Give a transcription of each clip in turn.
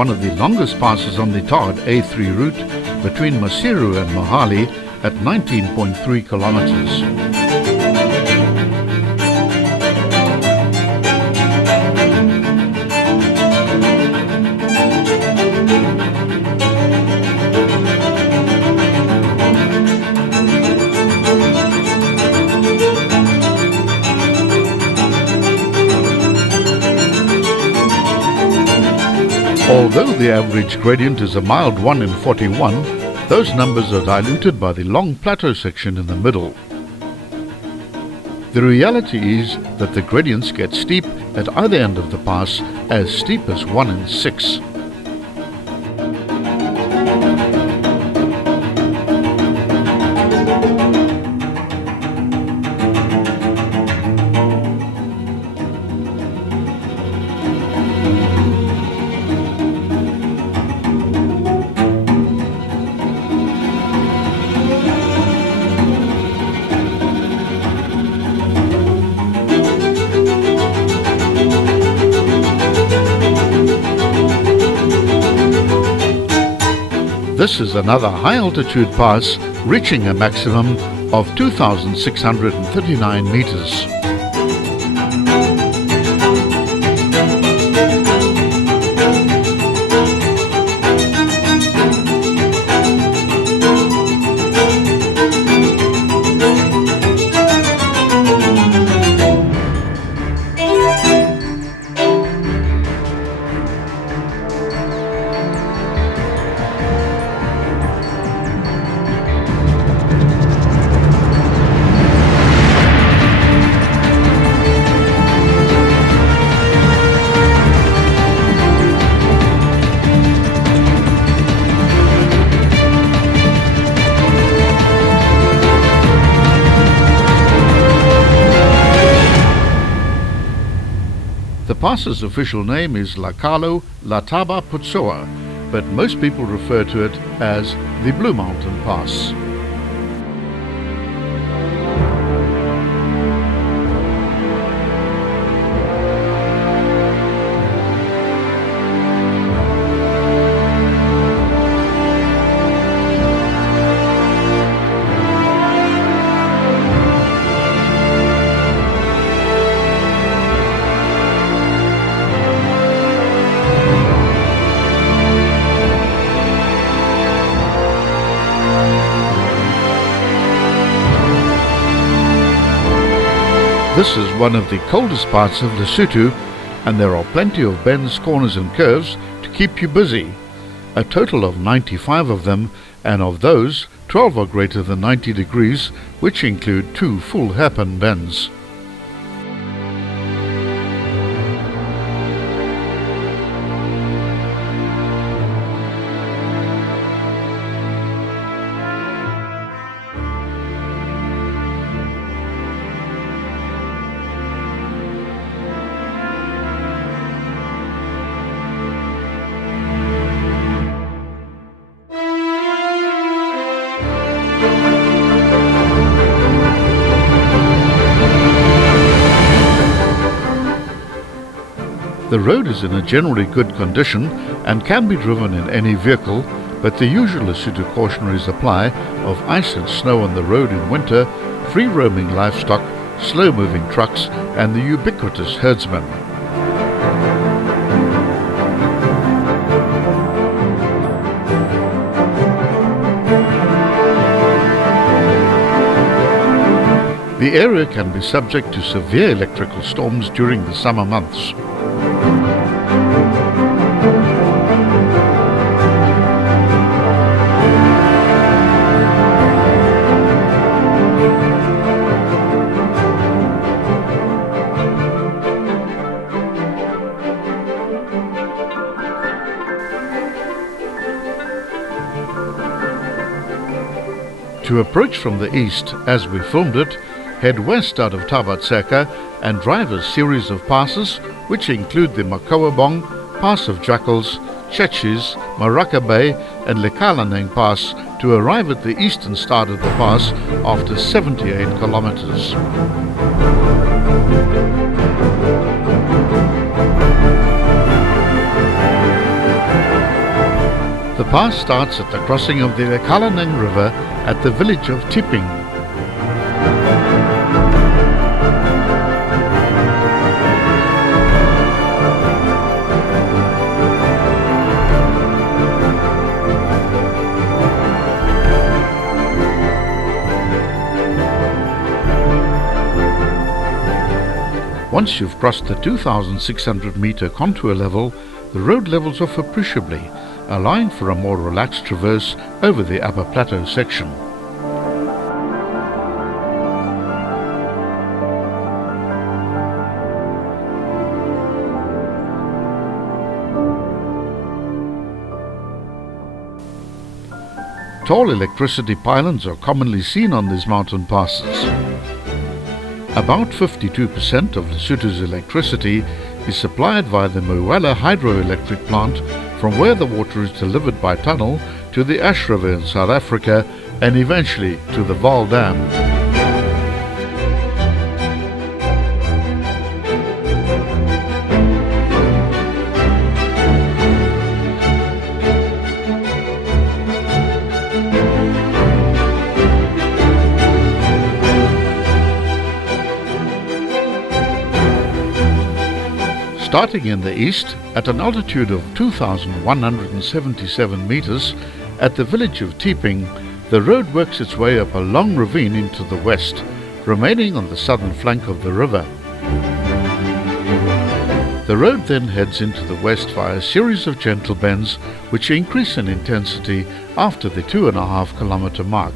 one of the longest passes on the tarred A3 route between Maseru and Mohali at 19.3 kilometers. Although the average gradient is a mild 1 in 41, those numbers are diluted by the long plateau section in the middle. The reality is that the gradients get steep at either end of the pass, as steep as 1 in 6. This is another high-altitude pass reaching a maximum of 2,639 meters. The pass's official name is Lekhalo La Thaba Putsoa, but most people refer to it as the Blue Mountain Pass. This is one of the coldest parts of Lesotho, and there are plenty of bends, corners and curves to keep you busy. A total of 95 of them, and of those, 12 are greater than 90 degrees, which include 2 full hairpin bends. The road is in a generally good condition and can be driven in any vehicle, but the usual Lesotho cautionaries apply of ice and snow on the road in winter, free-roaming livestock, slow-moving trucks and the ubiquitous herdsmen. The area can be subject to severe electrical storms during the summer months. To approach from the east, as we filmed it, head west out of Thaba Tseka and drive a series of passes which include the Makowabong, Pass of Jackals, Chechis, Maraka Bay and Lekhalo Pass to arrive at the eastern start of the pass after 78 kilometers. pass starts at the crossing of the Lekhalo La River at the village of Tipping. Once you've crossed the 2,600 metre contour level, the road levels off appreciably, allowing for a more relaxed traverse over the upper plateau section. Tall electricity pylons are commonly seen on these mountain passes. About 52% of Lesotho's electricity is supplied via the Mwala hydroelectric plant, from where the water is delivered by tunnel to the Ash River in South Africa and eventually to the Vaal Dam. Starting in the east, at an altitude of 2,177 meters, at the village of Tipping, the road works its way up a long ravine into the west, remaining on the southern flank of the river. The road then heads into the west via a series of gentle bends, which increase in intensity after the 2.5 kilometer mark.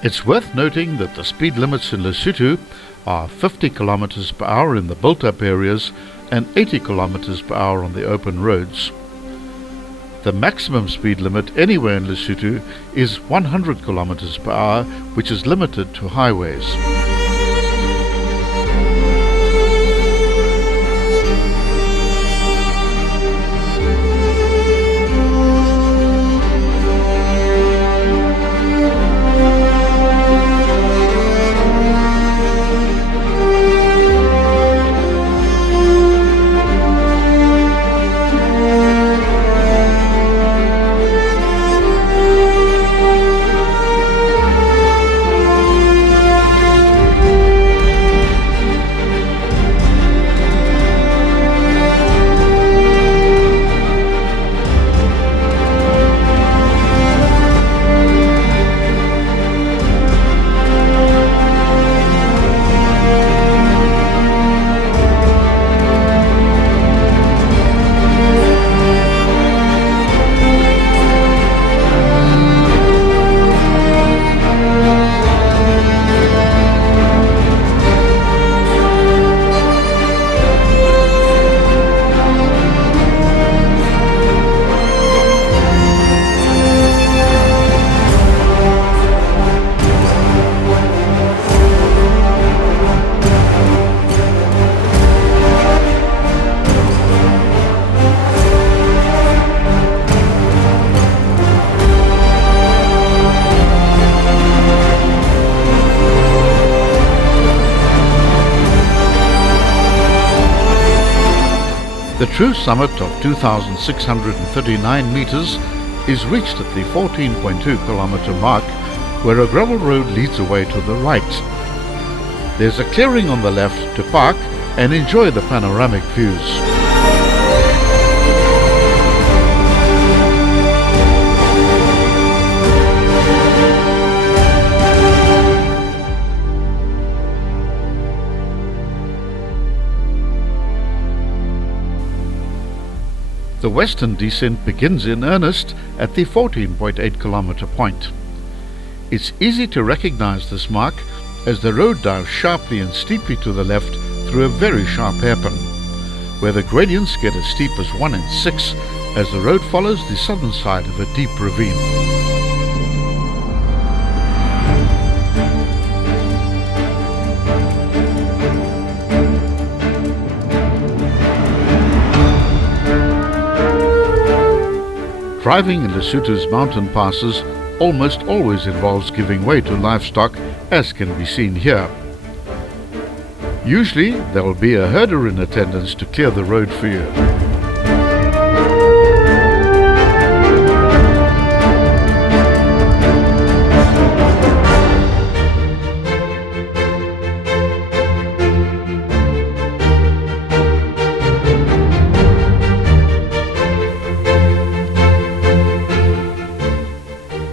It's worth noting that the speed limits in Lesotho are 50 km per hour in the built-up areas and 80 km per hour on the open roads. The maximum speed limit anywhere in Lesotho is 100 km per hour, which is limited to highways. The true summit of 2,639 meters is reached at the 14.2 kilometer mark, where a gravel road leads away to the right. There's a clearing on the left to park and enjoy the panoramic views. The western descent begins in earnest at the 14.8 kilometer point. It's easy to recognize this mark as the road dives sharply and steeply to the left through a very sharp hairpin, where the gradients get as steep as 1 in 6 as the road follows the southern side of a deep ravine. Driving in Lesotho's mountain passes almost always involves giving way to livestock, as can be seen here. Usually there will be a herder in attendance to clear the road for you.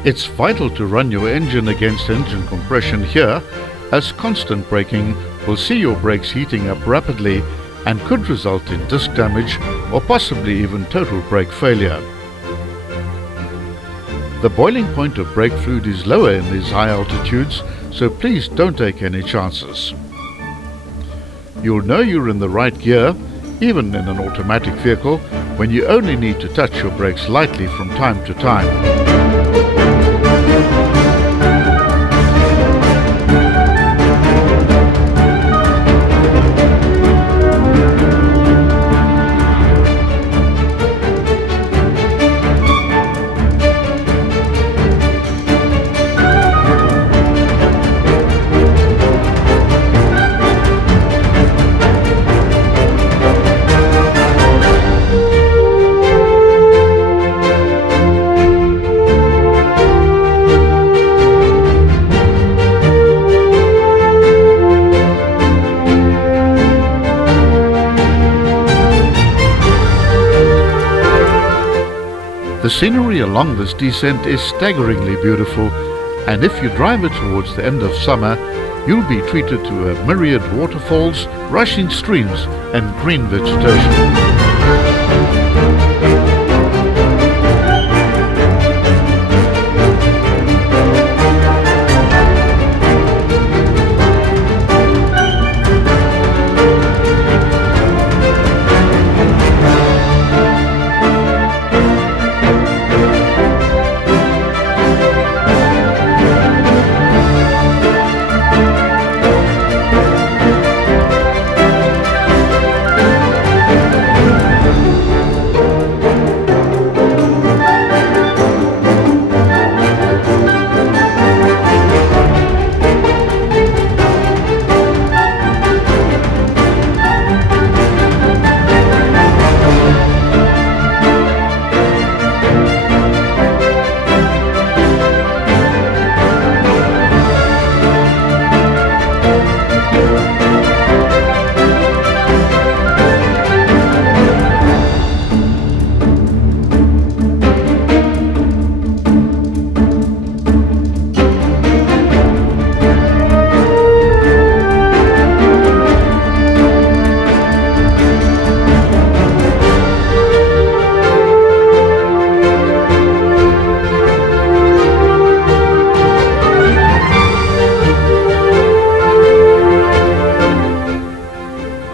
It's vital to run your engine against engine compression here, as constant braking will see your brakes heating up rapidly and could result in disc damage or possibly even total brake failure. The boiling point of brake fluid is lower in these high altitudes, so please don't take any chances. You'll know you're in the right gear, even in an automatic vehicle, when you only need to touch your brakes lightly from time to time. The scenery along this descent is staggeringly beautiful, and if you drive it towards the end of summer, you'll be treated to a myriad waterfalls, rushing streams, and green vegetation.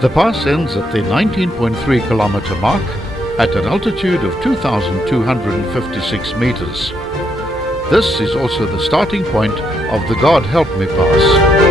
The pass ends at the 19.3 kilometer mark at an altitude of 2,256 meters. This is also the starting point of the God Help Me Pass.